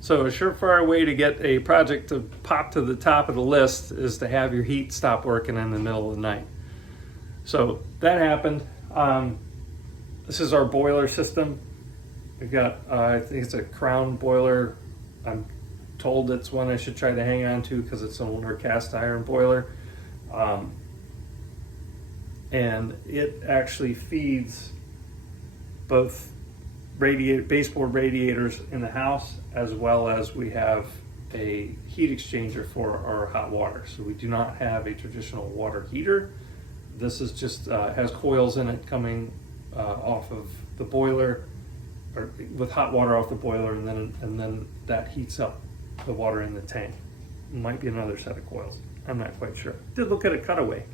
So a surefire way to get a project to pop to the top of the list is to have your heat stop working in the middle of the night. So that happened. This is our boiler system. We've got, I think it's a Crown boiler. I'm told it's one I should try to hang on to because it's an older cast iron boiler. And it actually feeds both baseboard radiators in the house, as well as we have a heat exchanger for our hot water. So we do not have a traditional water heater. This is just has coils in it coming off of the boiler, or with hot water off the boiler, and then that heats up the water in the tank. Might be another set of coils. I'm not quite sure. Did look at a cutaway.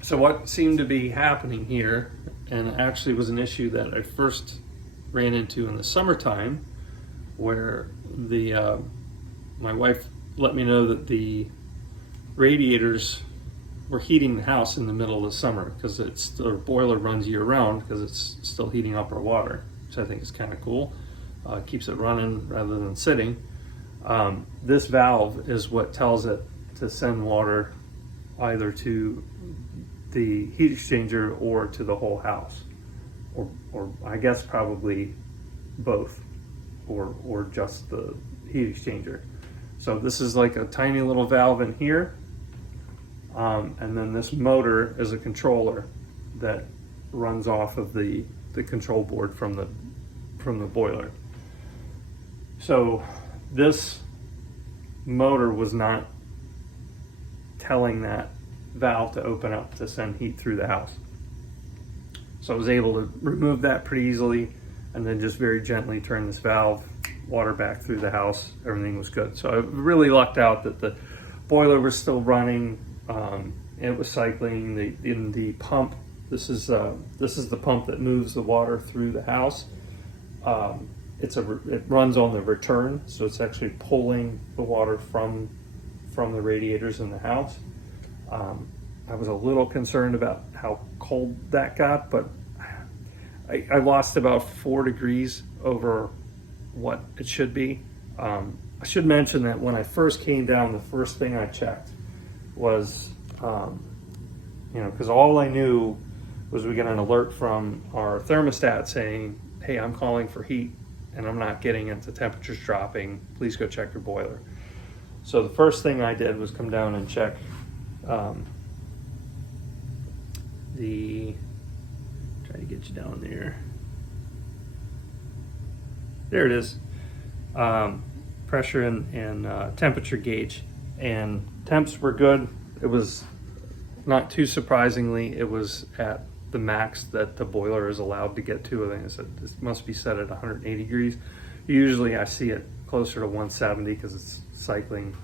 So what seemed to be happening here, and actually was an issue that I first ran into in the summertime, where my wife let me know that the radiators were heating the house in the middle of the summer, because the boiler runs year round because it's still heating up our water, which I think is kind of cool. Keeps it running rather than sitting. This valve is what tells it to send water either to the heat exchanger or to the whole house, or I guess probably both, or just the heat exchanger. So this is like a tiny little valve in here, and then this motor is a controller that runs off of the control board from the boiler. So this motor was not telling that valve to open up to send heat through the house. So I was able to remove that pretty easily, and then just very gently turn this valve, water back through the house. Everything was good. So I really lucked out that the boiler was still running. It was cycling. In the pump, this is the pump that moves the water through the house. It runs on the return, so it's actually pulling the water from the radiators in the house. I was a little concerned about how cold that got, but I lost about 4 degrees over what it should be. I should mention that when I first came down, the first thing I checked was, because all I knew was we got an alert from our thermostat saying, hey, I'm calling for heat and I'm not getting it, the temperature's dropping, please go check your boiler. So the first thing I did was come down and check try to get you down there. There it is. Pressure and temperature gauge, and temps were good. It was, not too surprisingly, it was at the max that the boiler is allowed to get to. I think this must be set at 180 degrees. Usually I see it closer to 170 because it's cycling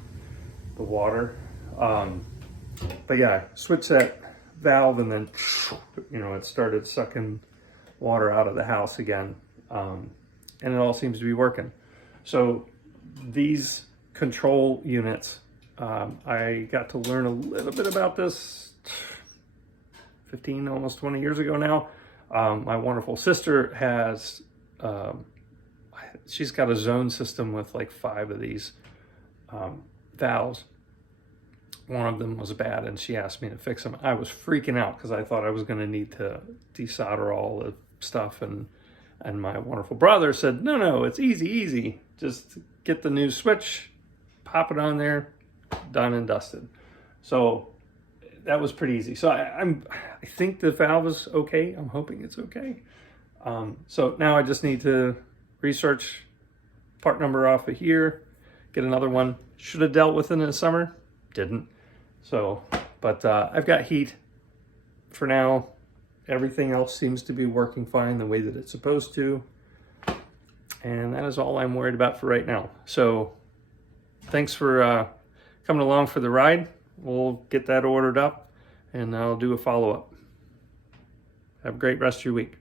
the water. But yeah, switch that valve, and then it started sucking water out of the house again, and it all seems to be working. So these control units, I got to learn a little bit about this 15, almost 20 years ago now. My wonderful sister has, she's got a zone system with like 5 of these valves. One of them was bad, and she asked me to fix them. I was freaking out because I thought I was going to need to desolder all the stuff, and my wonderful brother said, no, it's easy. Just get the new switch, pop it on there, done and dusted. So that was pretty easy. So I think the valve is okay. I'm hoping it's okay. So now I just need to research part number off of here, get another one. Should have dealt with it in the summer, didn't. So, but I've got heat for now. Everything else seems to be working fine the way that it's supposed to. And that is all I'm worried about for right now. So thanks for coming along for the ride. We'll get that ordered up, and I'll do a follow-up. Have a great rest of your week.